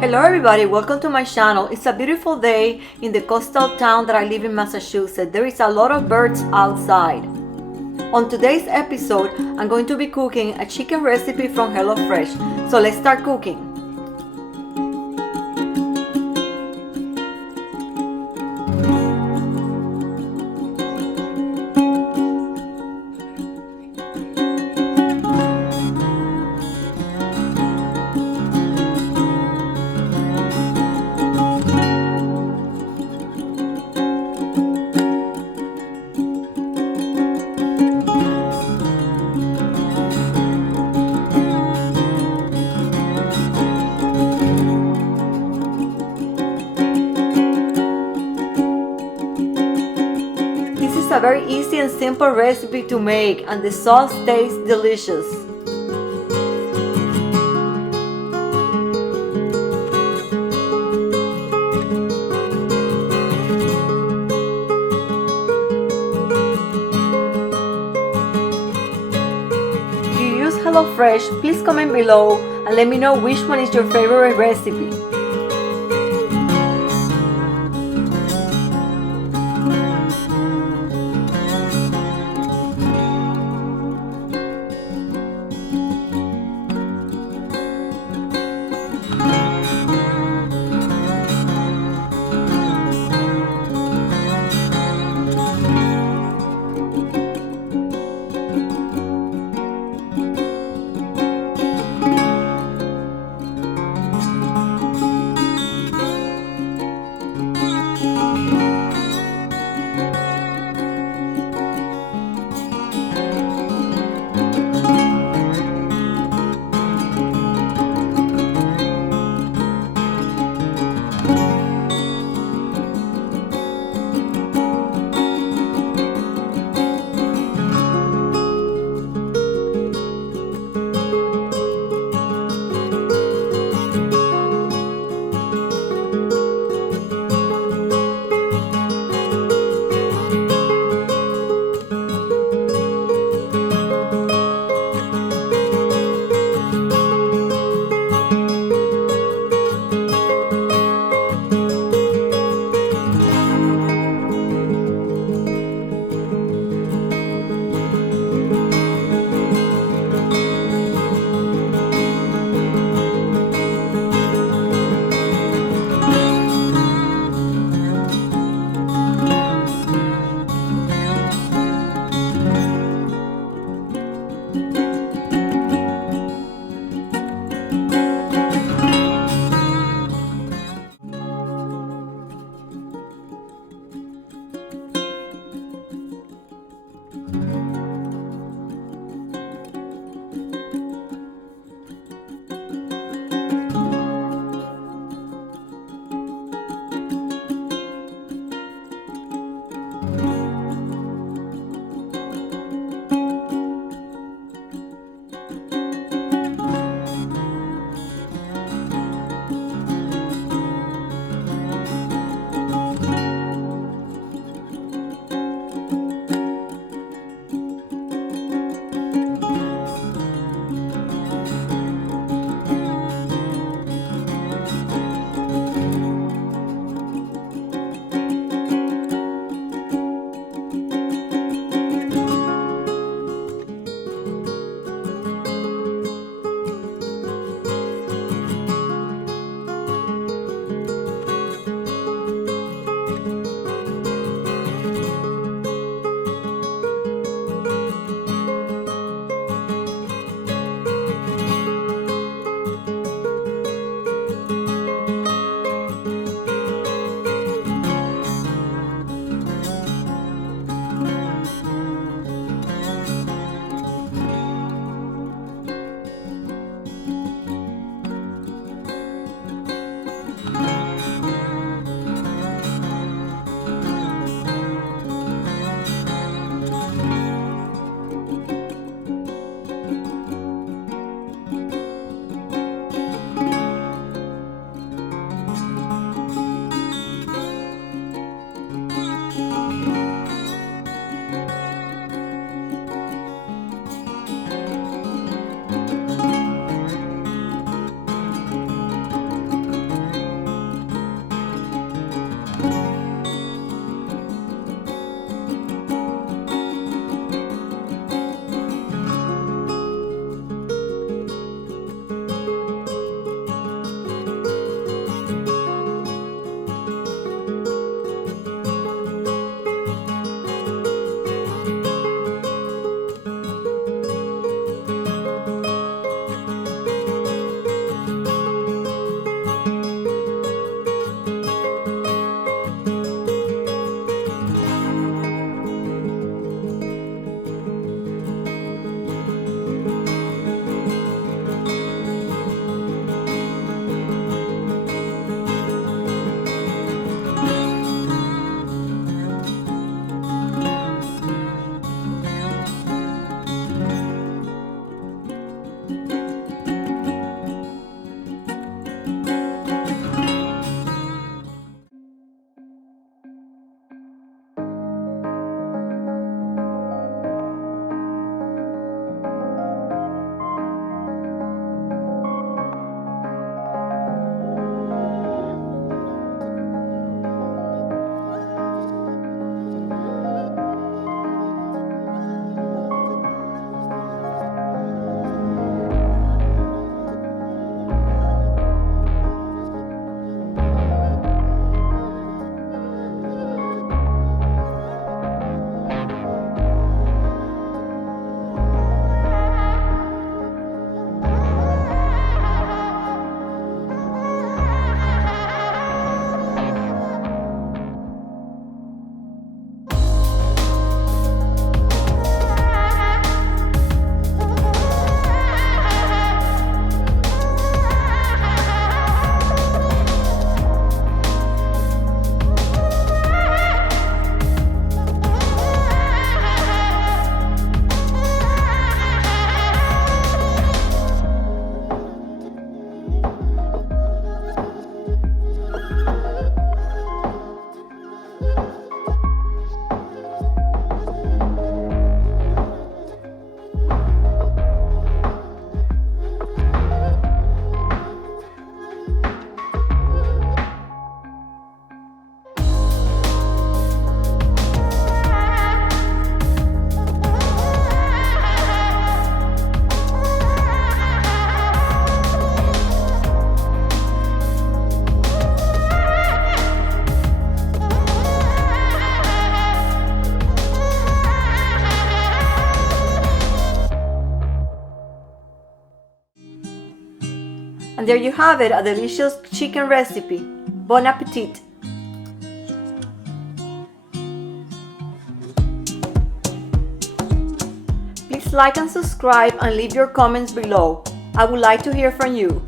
Hello everybody, welcome to my channel. It's a beautiful day in the coastal town that I live in, Massachusetts. There is a lot of birds outside. On today's episode, I'm going to be cooking a chicken recipe from HelloFresh. So let's start cooking. This is a very easy and simple recipe to make, and the sauce tastes delicious. If you use HelloFresh, please comment below and let me know which one is your favorite recipe. And there you have it, a delicious chicken recipe. Bon appetit! Please like and subscribe and leave your comments below. I would like to hear from you.